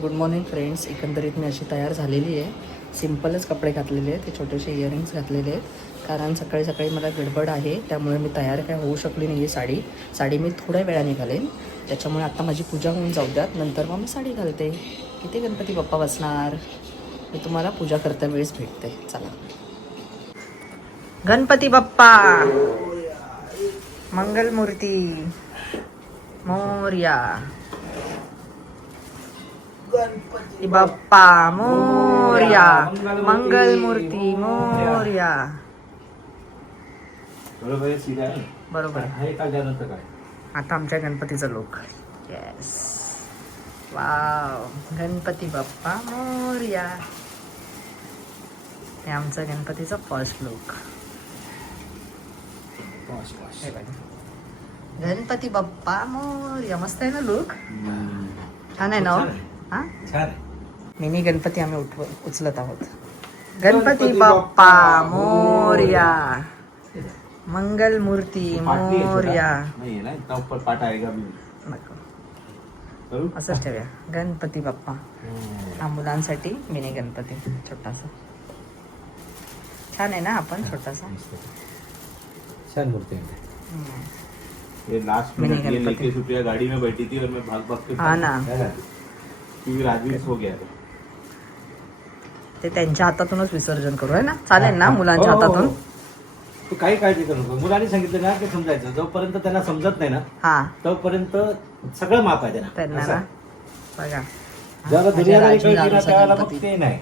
Good morning friends. एकंदरीत मी अशी तयार झालेली आहे. सिम्पलच कपडे घातलेले आहेत, ते छोटेसे इयरिंग्स घातलेले आहेत, कारण सकाळी सकाळी मला गडबड आहे, त्यामुळे मी तयार काय होऊ शकली नाही आहे. साडी मी थोड्या वेळाने घालेन, त्याच्यामुळे आता माझी पूजा होऊन जाऊ द्यात, नंतर मग मी साडी घालते. किती गणपती बाप्पा बसणार मी तुम्हाला पूजा करता वेळेस भेटते. चला. गणपती बाप्पा मंगलमूर्ती मोरया. गणपती बाप्पा मोरया. मंगलमूर्ती मोरया. बरोबर. आता आमच्या गणपतीचा look. Yes. Wow. Ganpati Bappa Morya. हे आमचा गणपतीचा फर्स्ट लुक. गणपती बाप्पा मोरया. मस्त आहे ना लुक. छान आहे ना. हा छान. मिनी गणपती आम्ही उचलत आहोत. गणपती बाप्पा मोरया. मंगल मूर्ती मोरया. असंच ठेवूया. गणपती बाप्पा. हा मुलांसाठी मिनी गणपती छोटासा. छान आहे ना. आपण छोटासा छान मूर्ति है. ये लास्ट में ये लेके सुप्रिया गाड़ी में बैठी थी और मैं भाग के हाँ ना, क्योंकि राजवीर सो गया था. ते त्यांच्या हातातूनच विसर्जन करू आहे ना. चालेल ना मुलांच्या हातातून. तू काही काळजी करू नको. मुलांनी सांगितलं ना की समजायचं. जोपर्यंत त्यांना समजत नाही ना हा तोपर्यंत सगळं माप आहे त्यांना ना. बघा ज्याला दुनियाला कळते ना त्याला मग ते नाही.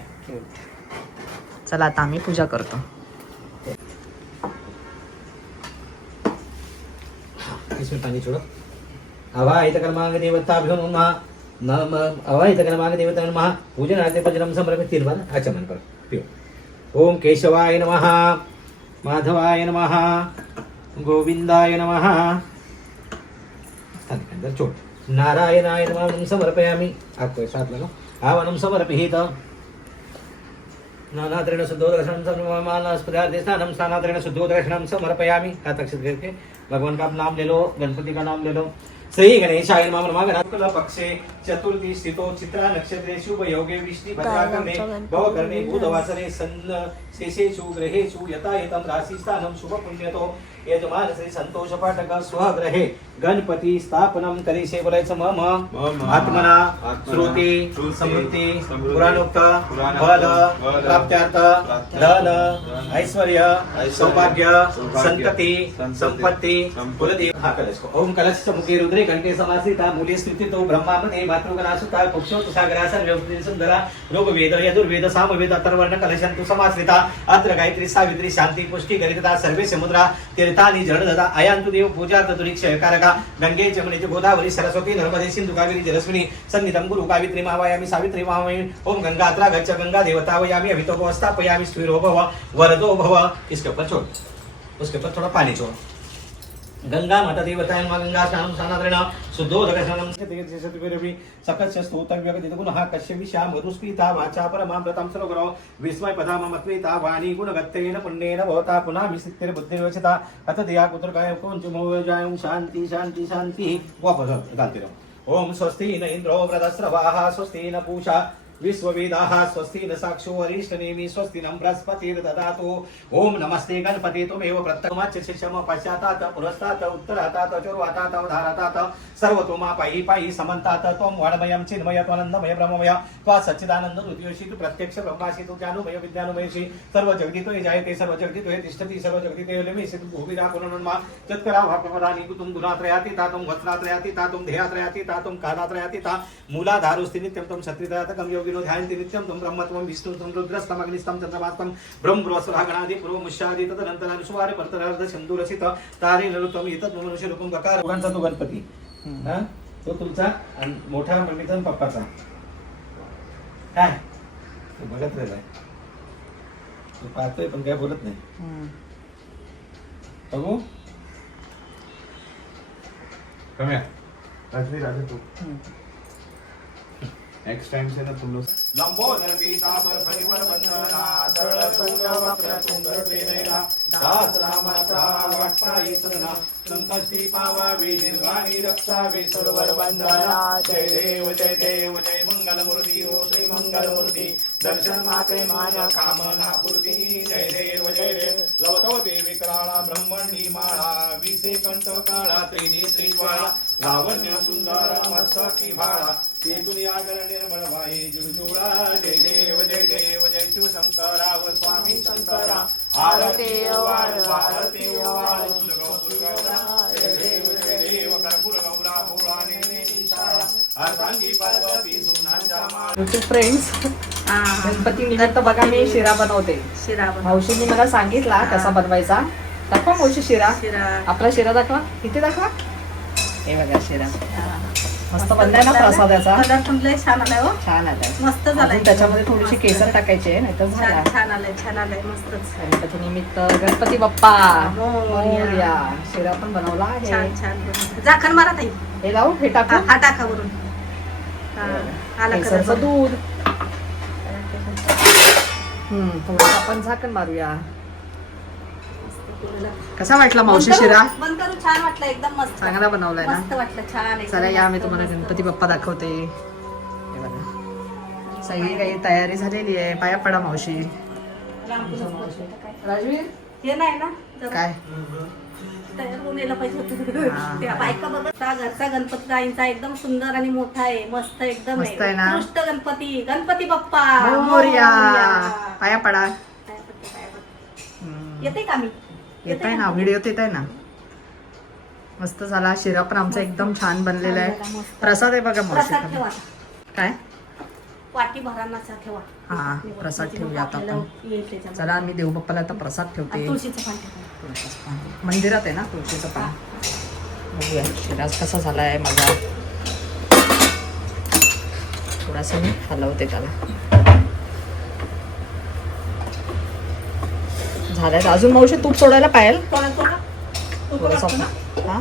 चला आता आम्ही पूजा करतो. इसमें पानी छोड़ो. अवाहित कर्मांग देवताभ्यो नमः. नम अवाहित कर्मांग देवताभ्यो नमः. पूजन आरती भजनम समर्पित. 3 बार आचमन करो. पियो. ओम केशवाय नमः. माधवाय नमः. गोविंदाय नमः. अंदर छोड़. नारायणाय नमः समर्पयामि. आपको साथ लगाओ. आवाहनं समर्पित. नानात्रेण शुद्धोदर्शनं समर्पयामि. स्नानं स्नानात्रेण शुद्धोदर्शनं समर्पयामि. हाथ अक्षत करके भगवान का नाम ले लो. गणपति का नाम ले लो. श्री गणेशाय नमः. नमः गणपति पक्षे चतुर्थी स्थितो चित्रा नक्षत्रे शुभ योगे विष्णु भद्राकर्णे भवकर्णे बुधवासरे सन्न शेषेषु ग्रहेषु यथायतं राशि स्थानं शुभ पुण्यतो यजमान श्री संतोष पाठक स्वग्रहे गणपति स्थापनम करिष्ये. बोलायचं मम आत्मना श्रुती समृद्धी पुराणोक्त फल प्राप्त्यार्थ धन ऐश्वर्य सौभाग्य संतति संपत्ति कुलदेव. हा कलश. ओम कलश मुखे रुद्रे कंठे समाश्रिता मूले स्थितो ब्रह्मामध्ये मातृगणासुता पुक्षोत सागरा सर्वभूते सुंदरा ऋग्वेद यजुर्वेद सामवेद अथर्वर्ण कलशंतु समाश्रिता. अत्र गायत्री सावित्री शांती पुष्टि गरिता सर्वे समुद्रा तीर्थानि जलदता अयांतु देव पूजा ततुरीक्षकारका. गंगे जमुने गोदावरी सरस्वती नर्मदे सिंधु कावेरी जलस्विनी सन्निधं गुरु कावित्री मावायामि सावित्री मावायामि. ओम गंगात्रा गच्छ गंगा देवता वयामि अभितो स्थापयामि स्थिरो भव वरदो भव. इसके ऊपर छोड़. उसके ऊपर थोड़ा पानी छोड़. गंगा माता देवताय नमः. गंगा स्नानं स्नानात्रेण शुद्धोदकस्नानं सत्यवेरवि सकस्य स्तोत्रव्यगदित गुणः कश्य विषा मधुस्पीता वाचा परमामृतं सरोवरो विस्मय पदाममत्वेता वाणी गुणगत्तेन पुण्येन भवता पुनः विसित्तिर बुद्धिर्वचता अत दया कुत्रकाय कोंचुमोजायं शांति शांति शांति. वापस गाते रहो. ओम स्वस्ति न इंद्रो वृधस्रवाः स्वस्ति न पूषा विश्ववेदाः स्वस्ति न साक्षो अरिष्टनेमि स्वस्ति न बृहस्पतिर्दधातु. ओम नमस्ते गणपते त्वमेव प्रत्यक्षम पश्चातात् पुरस्तात् उत्तरातात् चोर्वातात् अवधारातात् सर्वतोमा पायि पायि समन्तात् त्वं वाणमयं चिन्मय त्वनन्दमय ब्रह्ममय त्वा सच्चिदानन्द द्वितीयोषि तु प्रत्यक्ष ब्रह्मासि तु ज्ञानमय विज्ञानमयसि सर्वजगदितो जायते सर्वजगदितो तिष्ठति सर्वजगदितो लिमिषि भूमिरा पुनर्नमा चत्करा भापदानि कुतुं गुणात्रयाति तातुं वस्त्रात्रयाति तातुं ध्येयात्रयाति तातुं कालात्रयाति ता मूलाधारुस्ति नित्यं त्वं क्षत्रियतकं योगिनो ध्यायन्ति नित्यं त्वं ब्रह्मत्वं विष्णुत्वं रुद्रस्तं अग्निस्तं चन्द्रमास्तं ब्रह्मोऽसुरगणादि पुरोमुष्यादि तदनन्तरानुस्वार परतरार्ध सिंधुरसित तारे नरुत्वं एतत् मनुष्य रूपं गकार. दोघांचा तो गणपती. हा तो तुमचा मोठा मम्मीचा पप्पाचा. काय तो बघत राहिलाय. तो पाहतोय पण काय बोलत नाही. बघू कम राजवीर तू नेक्स्ट टाइम से ना तुम लोग लंबोदर पीतांबर परिवर वंदना सरल तुंग वक्रतुंग वेदेना दास रामाचा वाटता इसरना संकष्टी पावावी निर्वाणी रक्षावी सर्वर वंदना. जय देव जय मंगल मूर्ती हो श्री मंगल मूर्ती दर्शन मात्रे मान कामना पूर्ती जय देव लवतोते विकराळा ब्रह्मणी माळा विसे कंठ काळा त्रिनेत्री ज्वाळा लावण्य सुंदर मस्तकी भाळा ते दुनियागर निर्मळ वाहे जुळजुळा जय देव जय शिव शंकरा व स्वामी शंकरा आरती वाळ भारती वाळ तुलगौरा जय देव कर्पूर गौरा भोळाने निशाळा अर्धांगी पार्वती सुनांच्या माळ. युट्यूब फ्रेंड्स, गणपती निमित्त बघा मी शिरा बनवते. शिरा मावशींनी मला सांगितला कसा बनवायचा. दाखवा मावशी शिरा. शिरा आपला शिरा दाखवा. इथे दाखवा. हे बघा शिरा मस्त बनलाय ना प्रसादाचा. कलर पण लय छान आलाय हो. छान आलाय. मस्त झालाय. अजून त्याच्यामध्ये थोडीशी केसर टाकायची नाही तर झाला. छान आलाय मस्तच. गणपती निमित्त गणपती बाप्पा मोरया. मोरया. शिरा पण बनवला आहे. छान झाकण मारा ताई. हे लावू हे टाकू. हा टाका वरून. आला केसरचं कलर. दूध. थोडं आपण झाकण मारूया. कसा वाटला मावशी शिरा? बंद करू. छान वाटलं एकदम मस्त. चांगला बनवलाय ना. मस्त वाटलं छान एकदम चला या मी मस्त, तुम्हाला मस्त. गणपती बाप्पा दाखवते. हे बघा सगळी काही तयारी झालेली आहे. पाया पडा मावशी. राजवीर हे नाही ना जरा काय तयार होऊन यायला पाहिजे होतं. हा. त्या बायका बघत हा घरचा गणपती ताईंचा एकदम सुंदर आणि मोठा आहे. मस्त एकदम मस्त आहे ना? उत्कृष्ट गणपती बाप्पा मोरया. पाया पडा. येते का मी? येत आहे ना व्हिडिओ येत आहे ना. मस्त झाला. शिरा पण आमचा एकदम छान बनलेला आहे. प्रसाद आहे बघा प्रसाद मावशी. ठेवा. काय वाटी भरांनाचा ठेवा. हा प्रसाद ठेवूया आता आपण. येईल त्याच्यामध्ये. चला आम्ही देवबाप्पाला आता प्रसाद ठेवते. तुळशीचं पान ठेवा. तुळशीचं पान. मंदिरात आहे ना तुळशीचं पान. बघूया शिराज कसा झाला आहे माझा. थोडासा मी हलवते त्याला. झालंय. अजून मावशी तूप सोडायला पाहिजे. थोडासा हा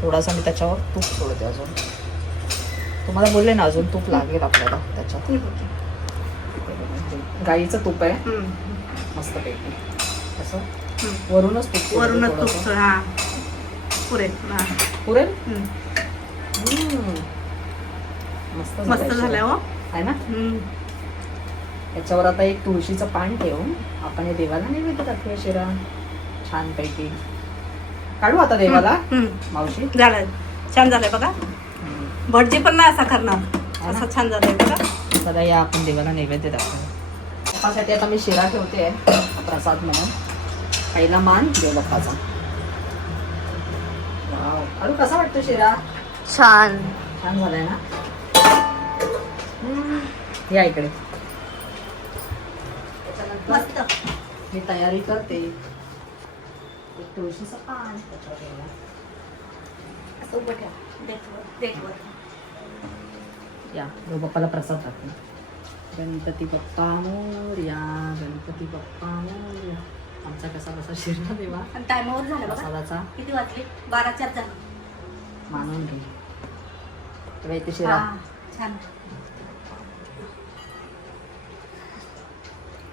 थोडासा मी त्याच्यावर तूप सोडते. अजून तुम्हाला बोलले ना अजून तूप लागेल आपल्याला त्याच्यात. गाईचं तूप आहे मस्त पैकी. असं वरूनच तूप सोडते वरूनच थोडंसं. तूप. हा पुरेल. हा. पुरेल. मस्त झालंय हो. आहे ना. याच्यावर आता एक तुळशीचं पान ठेवून आपण हे देवाला नैवेद्य दाखवूया शिरा छानपैकी. काढू आता देवाला मावशी. झालंय. छान झालंय बघा. भटजी पण नाही असा करणार. असं छान झालंय बघा. चला या आपण देवाला नैवेद्य दाखवूया. बाप्पासाठी आता मी शिरा ठेवते प्रसाद म्हणून. पहिला मान देवबाप्पाचा. वाव. अरे कसा वाटतो शिरा? छान छान झालाय ना. या इकडे. मस्त. मी तयारी करते. एक तुळशीचं पान त्याच्यावर ठेवलं. असं उभं ठेवा. देख वर. या देवबाप्पाला प्रसाद दाखवू. गणपती बाप्पा मोरया. गणपती बाप्पा मोरया. आमचा कसा शिरा देवा आणि टायमावर झालं बघा. प्रसादाचा किती वाजले? 12:04 झालं. मानून घे. तेव्हा इथे शिरा. हा, छान.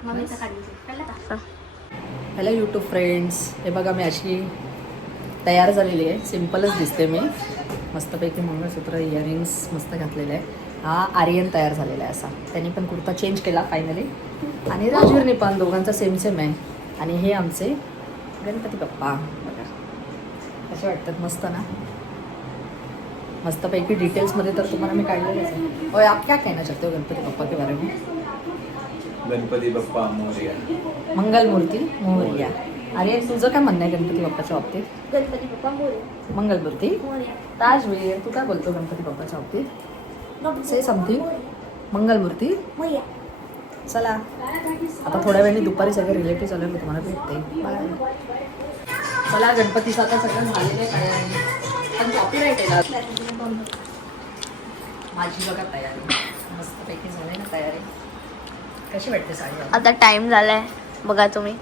मम्मीचं काढली. कळलं का? Hello YouTube friends. हे बघा मी अशी तयार झालेली आहे. सिम्पलच दिसते मी. मस्तपैकी मंगळसूत्र इयरिंग्स मस्त घातलेले आहे. हा आर्यन तयार झालेला आहे असा. त्यांनी पण कुर्ता चेंज केला फायनली. आणि राजवीरने पण दोघांचा सेम आहे. आणि हे आमचे गणपती बाप्पा बघा कसे वाटतात. मस्त ना. मस्तपैकी डिटेल्समध्ये तर तुम्हाला मी काढलेलंच आहे. और आप क्या कहना चाहते हो गणपती बाप्पा के बारे में? गणपती बाप्पा मोरया. मंगल मूर्ती मोरया. अरे तुझं काय म्हणणं आहे गणपती बाप्पाच्या बाबतीत? गणपती बाप्पा मोरया. मंगलमूर्ती. मोरया. राजवीर तू काय बोलतो गणपती बाप्पाच्या बाबतीत? Say something. मंगलमूर्ती. मोरया. चला आता थोड्या वेळाने दुपारी सगळे रिलेटिव्ह आले मी तुम्हाला भेटते. बाय. चला गणपतीचं आता सगळं झालेलं आहे तयारी. पण कॉपीराईट आहे माझी बघा तयारी. मस्तपैकी झाली ना तयारी. कशी वाटते साडी? आता टाइम झालाय बघा तुम्ही.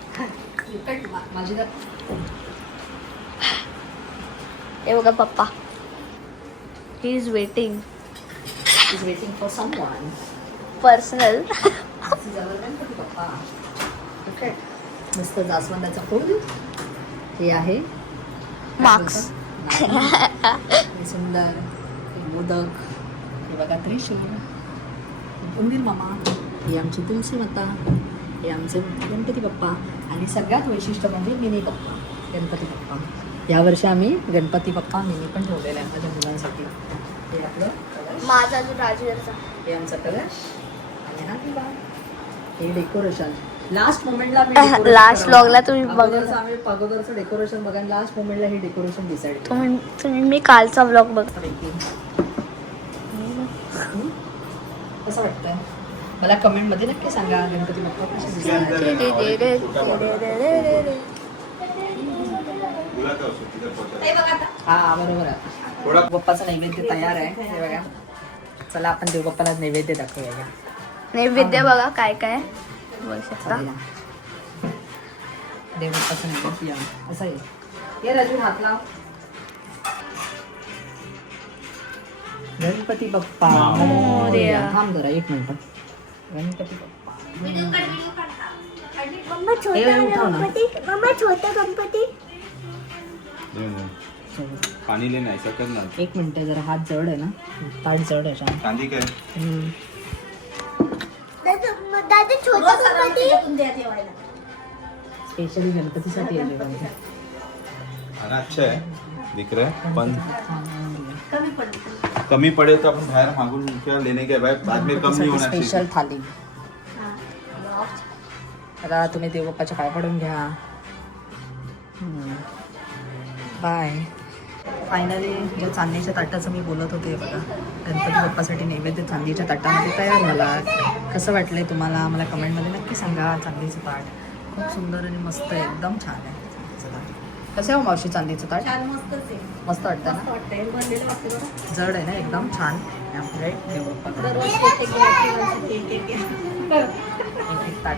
माझी तर हे बघा पप्पा. He is waiting. Is waiting for someone. Personal. Ganpati Bappa. Okay. मस्त जास्वंदाचं फूल. हे आहे मार्क्स. हे सुंदर. हे मोदक. हे बघा त्रिशूळ. उंदीर मामा, ही आमची तुलसी माता, हे आमचे गणपती बाप्पा आणि सगळ्यात वैशिष्ट्य म्हणजे मिनी बाप्पा, गणपती बाप्पा. यावर्षी आम्ही गणपती बाप्पा मिनी पण ठेवलेला आहे माझ्या मुलांसाठी. हे आपलं कलश, माझा जो राजवीरचा. हे आमचा कलश आणि हा दिवा. हे डेकोरेशन लास्ट मोमेंटला Last vlogला तुम्ही बघा. आम्ही अगोदरचं डेकोरेशन बघा, लास्ट मोमेंटला हे डेकोरेशन डिसाईड तुम्ही मी कालचा व्लॉग बघ. कसं वाटतंय मला कमेंटमध्ये नक्की सांगा. गणपती बाप्पा कसे दिसतात. हा बरोबर आहे. बाप्पाचा नैवेद्य तयार आहे हे बघा. चला आपण देवबाप्पाला नैवेद्य दाखवूया. नैवेद्य बघा काय काय बघू शकता. देवबाप्पाचा नैवेद्य असं आहे. ये राजू हात लाव. गणपती बाप्पा मोरया. थांब जरा 1 मिनिट. गणपती बाप्पा छोटा गणपती. पाणी लेना ऐसा करना. 1 मिनिट जरा हात जड आहे ना, ताट जड आहे शांत. कांदी काय स्पेशली गणपतीसाठी आहे जेवण. खाना अच्छा है दिख रहा है पण कमी पड़े तो अपन बाहर मांगून क्या लेने के भाई बाद में कम नहीं होना स्पेशल चाहिए. थाली. आता तुम्ही देवबाप्पाच्या पाय पडून घ्या. बाय. फायनली ज्या चांदीच्या ताटाचं मी बोलत होते बघा, गणपती बाप्पासाठी नैवेद्य चांदीच्या ताटामध्ये तयार झाला. कसं वाटलंय तुम्हाला मला कमेंटमध्ये नक्की सांगा. चांदीचं ताट खूप सुंदर आणि मस्त आहे, एकदम छान आहे. कसं आहे मावशी चांदीचं ताट? मस्त वाटतं ना, जड आहे ना एकदम छान. आपले देवबाप्पा एक ताट.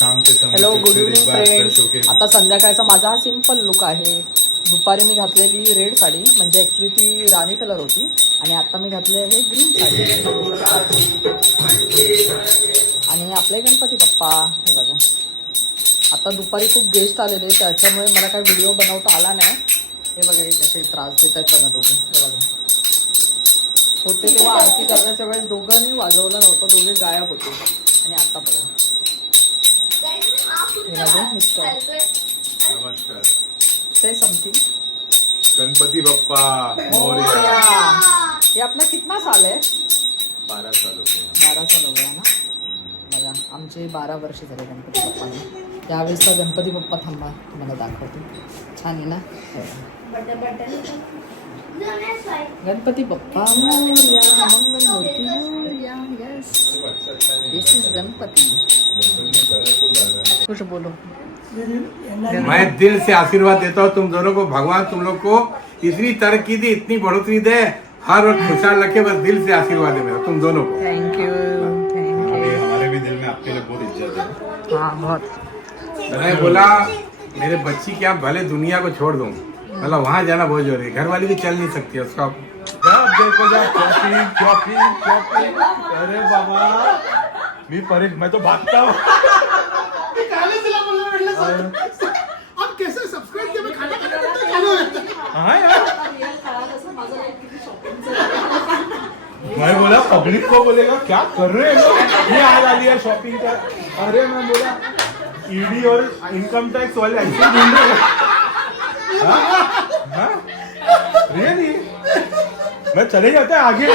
शाम के समय हॅलो फिर गुड एक इव्हनिंग बार फ्रेंड्स. fresh होके आता संध्याकाळचा माझा हा सिम्पल लुक आहे. दुपारी मी घातलेली रेड साडी, म्हणजे ॲक्च्युली ती राणी कलर होती, आणि आता मी घातली आहे ग्रीन साडी. आणि आपले गणपती बाप्पा हे बघा. आता दुपारी खूप गेस्ट आलेले, त्याच्यामुळे मला काही व्हिडिओ बनवता आला नाही. हे बघा, हे कसे त्रास देत आहेत बघा दोघे. हे बघा, होते तेव्हा आरती करण्याच्या वेळेस दोघांनी वाजवलं नव्हतं, दोघे गायब होते. आणि आता बघा मिस्टर नमस्कार. Say something. गणपती बाप्पा मोरया. ये अपना कितना साल है? 12 साल हो गए. 12 साल हो गया ना. बघा, आमचे 12 वर्ष झाले गणपती बाप्पांना. त्यावेळेसचा गणपती बाप्पा थांबा तुम्हाला दाखवतो. छान आहे ना. गणपती बाप्पा मोरया, मंगल मूर्ती Morya. Yes, this is Ganpati. कुछ बोलो. मैं दिल से आशीर्वाद देता हूँ तुम दोनों को. भगवान तुम लोग को इतनी तरक्की दे, इतनी बढ़ोतरी दे, हर वक्त खुशहाल रखे. बस दिल से आशीर्वाद है मेरा तुम दोनों को. Thank you. हमारे भी दिल में आपके लिए बहुत इज्जत है. हाँ बहुत. मैं बोला मेरे बच्ची क्या भले दुनिया को छोड़ दूं, मतलब वहाँ जाना बहुत जरूरी है. घर वाली भी चल नहीं सकती उसका. जब देखो जब शॉपिंग. अरे बाबा मी परेश, मैं तो भागता हूँ. आप कैसे सब्सक्राइब किया? मैं खाना खाना हाँ यार, मैं बोला पब्लिक को बोलेगा क्या कर रहे हैं लोग, ये आ रही है शॉपिंग कर. अरे मैं बोला ईडी और इनकम टैक्स वाले ऐसे ढूंढ रहे हैं. हाँ रियली, मैं चले जाता है आगे.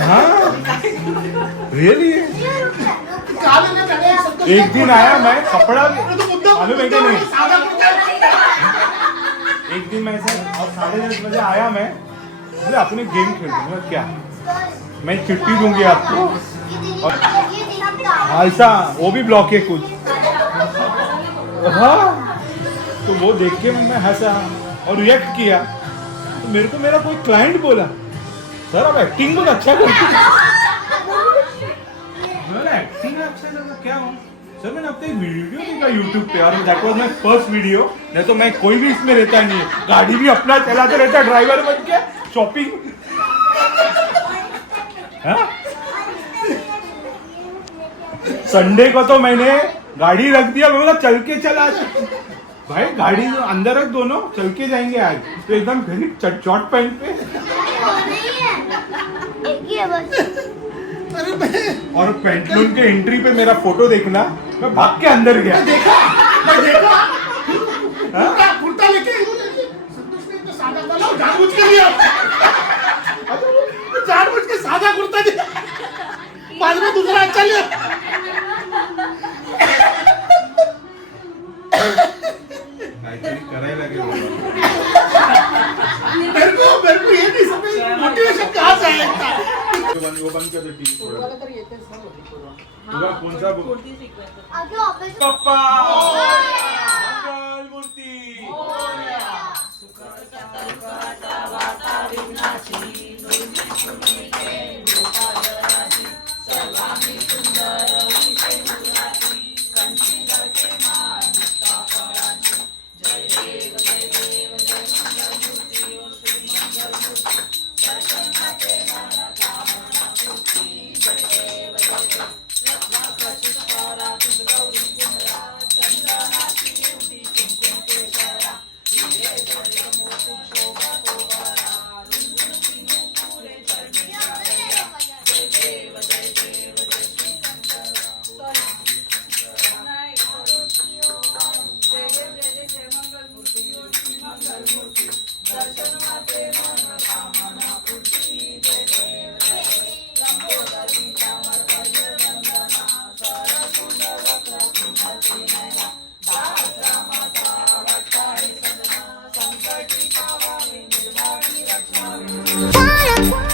हाँ रियली. एक दिन आया मैं कपड़ा आलू बेटे नहीं. एक दिन मैं ऐसा और 10:30 बजे आया मैं, बोले अपने गेम खेलते. मैं क्या, मैं चिट्ठी दूंगी आपको और ऐसा वो भी ब्लॉक है कुछ. हाँ तो वो देख के मैं हंसा और रिएक्ट किया. तो मेरे को मेरा कोई क्लाइंट बोला, सर आप एक्टिंग बहुत अच्छा करते हैं. एक्टिंग अच्छा लगा क्या हूँ सर. मैंने अपने वीडियो देखा यूट्यूब पे और दैट वाज माय फर्स्ट वीडियो. नहीं तो मैं कोई भी इसमें रहता नहीं है, गाड़ी भी अपना चलाते रहता, ड्राइवर बन के शॉपिंग. संडे को तो मैंने गाड़ी रख दिया, मैं बोला चल के चला. भाई गाड़ी अंदर रख, दोनों चल के जाएंगे आज. तो एकदम गरीब चट पैंट पे. और पेंटलून के एंट्री पे मेरा फोटो देखना, मैं भाग के अंदर गया. कुर्ता लेके संतोष ने तो सादा वाला जानबूझ के लिया. जानबूझ के सादा कुर्ता दिया, बाद में दूसरा अच्छा लिया. करायला लागेल. मेरे को ये नहीं समझ मोटिवेशन कहाँ से आया. वो बंद कर दे टीवी थोड़ा. पूर्वाला तर येतेच ना पूर्वा. तुला कोणता पप्पा मंगल मूर्ती. Bye.